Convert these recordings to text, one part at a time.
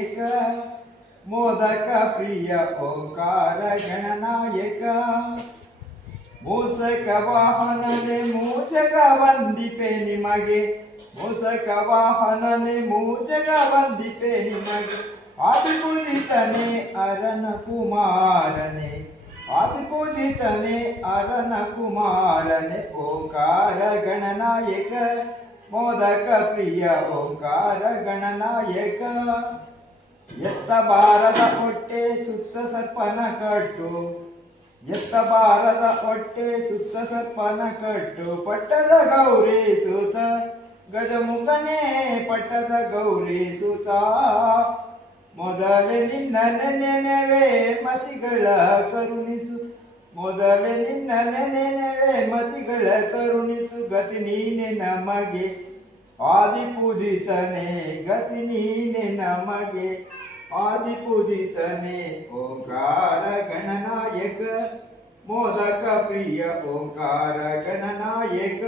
ಗಣನಾಯಕ ಮೋದಕ ಪ್ರಿಯ ಓಂಕಾರ ಗಣನಾಯಕ ಮೂಸಕ ವಾಹನನೆ ಮೂಜಗ ವಂದಿಪೆ ನಿಮಗೆ ಮೂಸಕ ವಾಹನನೆ ಮೂಜಗ ವಂದಿಪೆ ನಿಮಗೆ ಆದಿಪೂಜಿತನೆ ಅರನ ಕುಮಾರನೆ ಆದಿಪೂಜಿತನೆ ಅರನ ಕುಮಾರನೆ ಓಂಕಾರ ಗಣನಾಯಕ ಮೋದಕ ಪ್ರಿಯ ಓಂಕಾರ ಗಣನಾಯಕ ಎತ್ತ ಬಾರದ ಹೊಟ್ಟೆ ಸುತ್ತ ಸರ್ಪನ ಕಟ್ಟು ಎತ್ತ ಬಾರದ ಹೊಟ್ಟೆ ಸುತ್ತ ಸರ್ಪನ ಕಟ್ಟು ಪಟ್ಟದ ಗೌರಿ ಸುತ ಗಜಮುಖನೇ ಪಟ್ಟದ ಗೌರಿ ಸುತ ಮೊದಲೇ ನಿನ್ನ ನೆನೆವೆ ಮತಿಗಳ ಕರುಣಿಸು ಮೊದಲೇ ನಿನ್ನ ನೆನೆವೆ ಮತಿಗಳ ಕರುಣಿಸು ಗತಿ ನೀನೆ ನಮಗೆ ಆದಿಪೂಜಿತನೆ ಗತಿ ನೀನೆ ನಮಗೆ ಆದಿಪೂಜಿತನೆ ಓಂಕಾರ ಗಣನಾಯಕ ಮೋದಕ ಪ್ರಿಯ ಓಂಕಾರ ಗಣನಾಯಕ.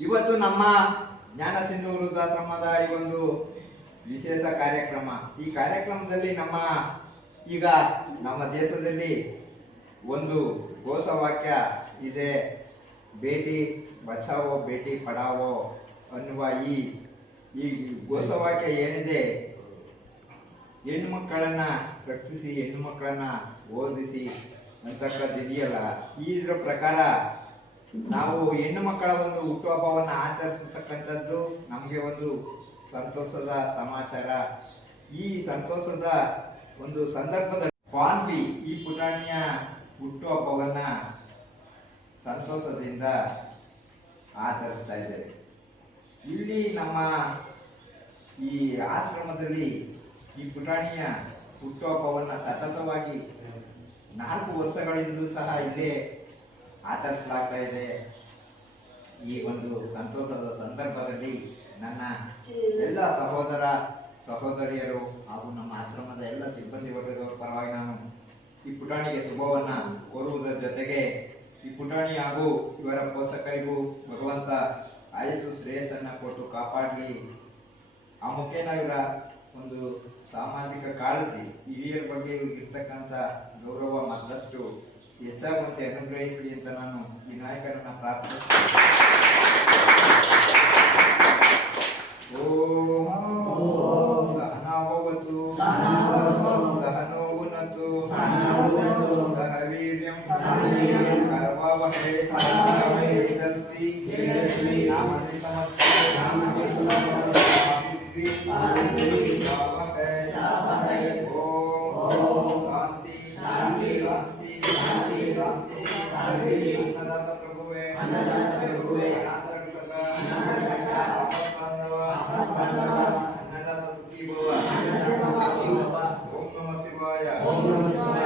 ಇವತ್ತು ನಮ್ಮ ಜ್ಞಾನ ಸಿಂಧು ವೃದ್ಧಾಶ್ರಮದ ಈ ಒಂದು ವಿಶೇಷ ಕಾರ್ಯಕ್ರಮ. ಈ ಕಾರ್ಯಕ್ರಮದಲ್ಲಿ ಈಗ ನಮ್ಮ ದೇಶದಲ್ಲಿ ಒಂದು ಘೋಷವಾಕ್ಯ ಇದೆ, ಬೇಟಿ ಬಚಾವೋ ಬೇಟಿ ಪಡಾವೋ ಅನ್ನುವ ಈ ಘೋಷವಾಕ್ಯ ಏನಿದೆ, ಹೆಣ್ಣು ಮಕ್ಕಳನ್ನ ರಕ್ಷಿಸಿ ಹೆಣ್ಣು ಮಕ್ಕಳನ್ನ ಓದಿಸಿ ಅಂತಕ್ಕದ್ದು ಇದೆಯಲ್ಲ, ಇದರ ಪ್ರಕಾರ ನಾವು ಹೆಣ್ಣು ಮಕ್ಕಳ ಒಂದು ಹುಟ್ಟುಹಬ್ಬವನ್ನು ಆಚರಿಸತಕ್ಕಂಥದ್ದು ನಮಗೆ ಒಂದು ಸಂತೋಷದ ಸಮಾಚಾರ. ಈ ಸಂತೋಷದ ಒಂದು ಸಂದರ್ಭದಲ್ಲಿ ಪಾನ್ವಿ ಈ ಪುಟಾಣಿಯ ಹುಟ್ಟುಹಬ್ಬವನ್ನ ಸಂತೋಷದಿಂದ ಆಚರಿಸ್ತಾ ಇದ್ದೇವೆ. ಇಲ್ಲಿ ನಮ್ಮ ಈ ಆಶ್ರಮದಲ್ಲಿ ಈ ಪುಟಾಣಿಯ ಹುಟ್ಟುಹಬ್ಬವನ್ನು ಸತತವಾಗಿ 4 ವರ್ಷಗಳಿಂದಲೂ ಸಹ ಇಲ್ಲೇ ಆಚರಿಸಲಾಗ್ತಾ ಇದೆ. ಈ ಒಂದು ಸಂತೋಷದ ಸಂದರ್ಭದಲ್ಲಿ ನನ್ನ ಎಲ್ಲ ಸಹೋದರ ಸಹೋದರಿಯರು ಹಾಗೂ ನಮ್ಮ ಆಶ್ರಮದ ಎಲ್ಲ ಸಿಬ್ಬಂದಿ ವರ್ಗದವರ ಪರವಾಗಿ ನಾನು ಈ ಪುಟಾಣಿಗೆ ಶುಭವನ್ನ ಕೋರುವುದರ ಜೊತೆಗೆ ಈ ಪುಟಾಣಿ ಹಾಗೂ ಇವರ ಪೋಷಕರಿಗೂ ಭಗವಂತ ಆಯಸ್ಸು ಶ್ರೇಯಸ್ಸನ್ನ ಕೊಟ್ಟು ಕಾಪಾಡಲಿ. ಆ ಮುಖೇನ ಇವರ ಒಂದು ಸಾಮಾಜಿಕ ಕಾಳಜಿ, ಹಿರಿಯರ ಬಗ್ಗೆ ಇರ್ತಕ್ಕಂಥ ಗೌರವ ಮತ್ತಷ್ಟು ಹೆಚ್ಚಾಗುವಂತೆ ಅನುಗ್ರಹಿಸಲಿ ಅಂತ ನಾನು ವಿನಾಯಕರನ್ನ ಪ್ರಾರ್ಥಿಸುತ್ತೇನೆ. ಓಂ ಸಹನಾವವತು ಸಹನೋ ಭುನಕ್ತು ಸಹ ವೀರ್ಯಂ ಕರವಾವಹೈ ತೇಜಸ್ವಿ ನಾಮನಿ ಓಂ ನಮಃ ಶಿವಾಯ.